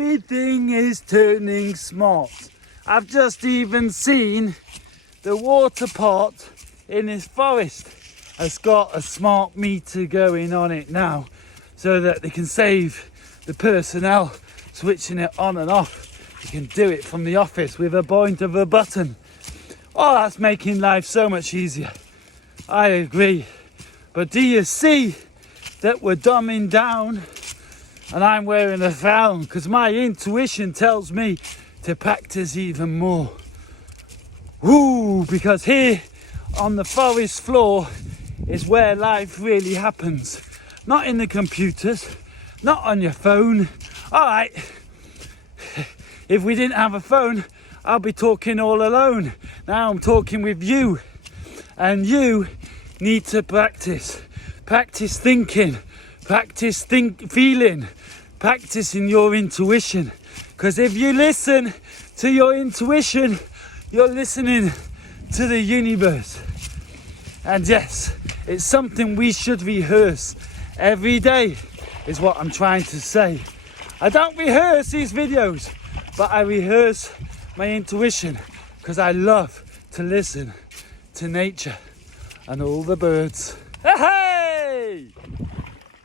Everything is turning smart. I've just even seen the water pot in this forest has got a smart meter going on it now, so that they can save the personnel switching it on and off. You can do it from the office with a point of a button. Oh, that's making life so much easier. I agree. But do you see that we're dumbing down? And I'm wearing a frown because my intuition tells me to practice even more. Woo, because here on the forest floor is where life really happens. Not in the computers, not on your phone. All right, if we didn't have a phone, I'll be talking all alone. Now I'm talking with you, and you need to practice. Practice thinking, practice feeling, practicing your intuition. Because if you listen to your intuition, you're listening to the universe. And yes, it's something we should rehearse every day, is what I'm trying to say. I don't rehearse these videos, but I rehearse my intuition because I love to listen to nature and all the birds. Hey!